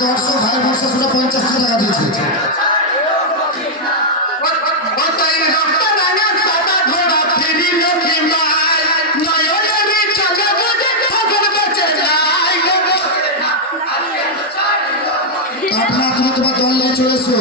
দর্শক ভাই বর্ষা শুনে 50 টাকা দিয়েছে। আপনার তুমি তোমার দল নিয়ে চলে এসো।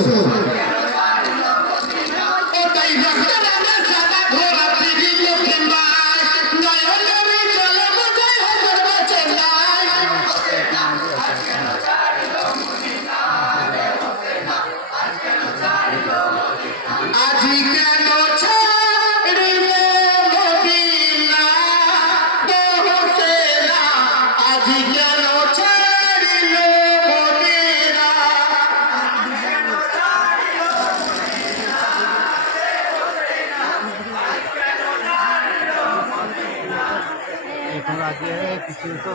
এখন আগে কিছু তো